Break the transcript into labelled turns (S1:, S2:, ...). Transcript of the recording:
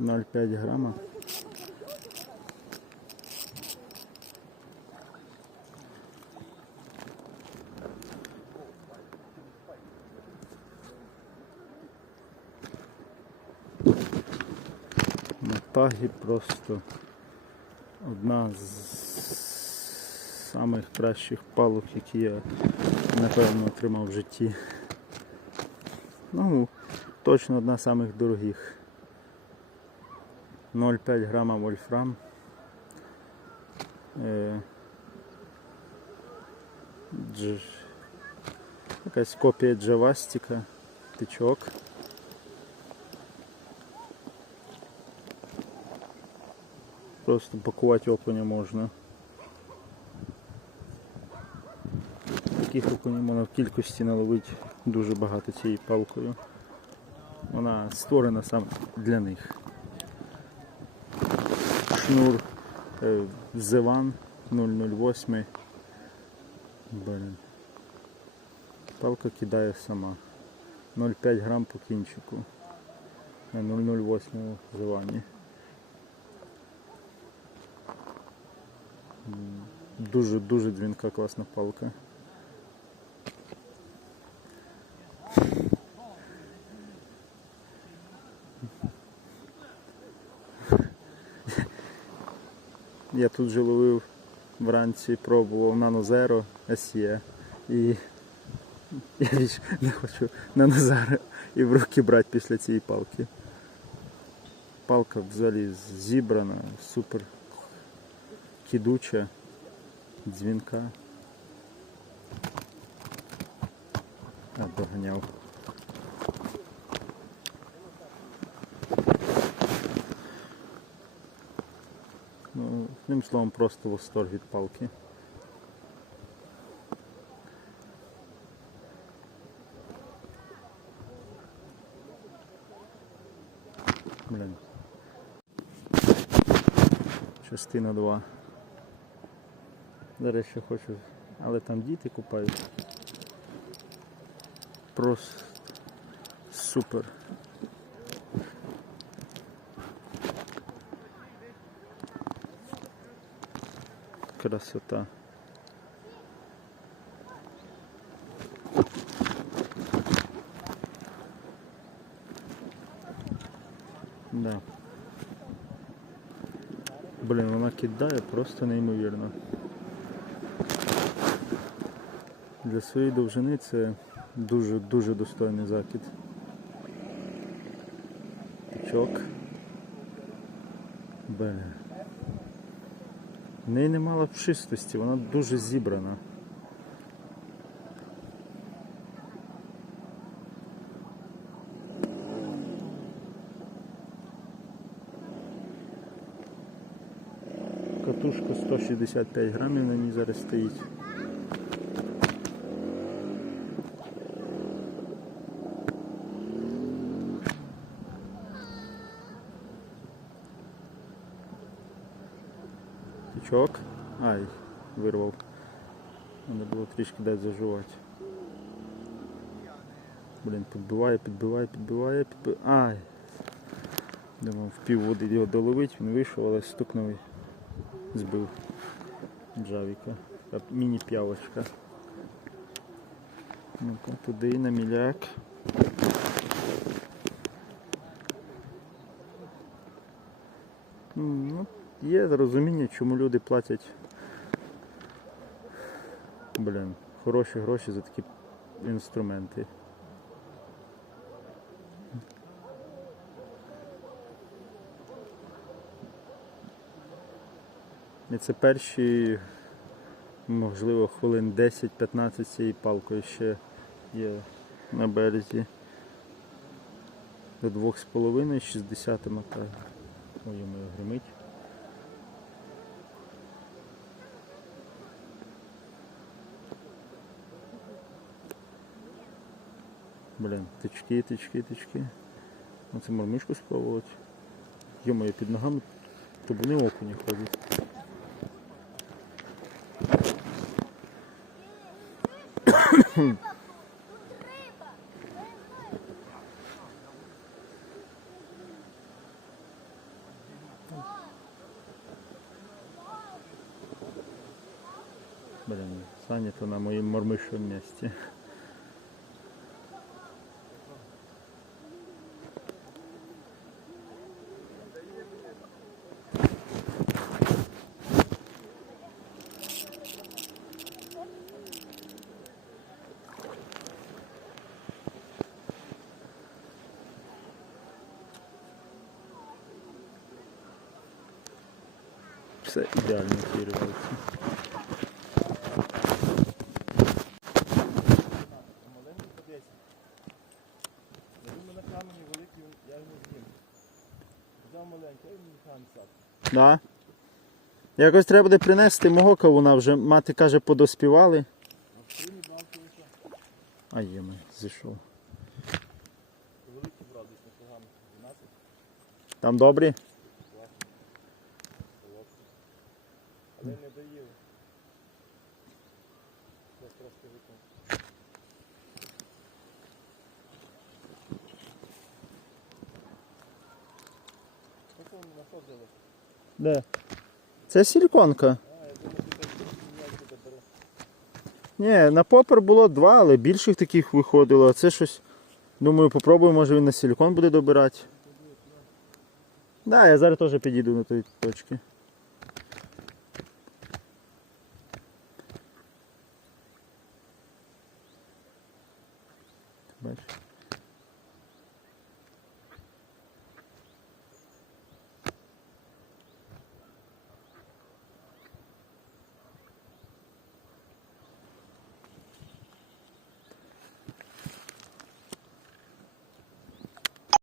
S1: 0,5 грама. На тагі просто одна з самих кращих палок, які я напевно отримав в житті. Ну, точно одна з самих дорогих. 0,5 грама вольфрам. Е, дж... Якась копія джавастика, тичок. Просто пакувати окуня можна. Таких окунів можна в кількості наловити дуже багато цією палкою. Вона створена саме для них. Шнур Зеван 008. Блін. Палка кидає сама. 0,5 грам по кінчику. На 008 Зевані. Дуже дуже дзвінка класна палка. Я тут же ловив вранці, пробував Zero SE і я більш не хочу Zero і в руки брати після цієї палки. Палка взагалі зібрана, супер кидуча, дзвінка. А, доганяв. Ну, одним словом, просто восторг від палки. Блін. Частина 2. Зараз ще хочу, але там діти купають. Просто супер. Красота. Да. Блін, вона кидає просто неймовірно. Для своєї довжини це дуже-дуже достойний закид. Пічок. Бля. В неї немало пшистості, вона дуже зібрана. Катушка 165 грамів на ній зараз стоїть. Тичок. Ай, вирвав. Треба було трішки дати заживати. Блін, підбиває, підбиває, підбиває, підбиває. Ай! Думав, в пів води його доловить, він вийшов, але стукнув і збив джавіка. Міні-п'явочка. Ну-ка, туди на міляк. Ну, є розуміння, чому люди платять блін, хороші гроші за такі інструменти. І це перші, можливо, хвилин 10-15 цією палкою ще є на березі. До 2,5 60 мотаю. Ой, моє гримить. Блін, тички, тички, тички. Ну, Мормишку мармишку спробувати. Йомаю, під ногами
S2: то б не окуні ходять. Блін, занято на моїм мормишу місці. А він мені камінь сад.
S1: Да. Якось треба буде принести мого кавуна вже. Мати каже, подоспівали.
S2: А в
S1: є ми, зійшов.
S2: Великий брав десь непогано. 12
S1: Там добрі?
S2: Але не доїв. Я трошки викинув. Що це знаходили?
S1: Де? Це силіконка.
S2: А, я думаю, ти так ніяк буде бере.
S1: Ні, на попер було два, але більших таких виходило, а це щось. Думаю, попробую, може він на силікон буде добирати. Так, да, я зараз теж підійду на той точки.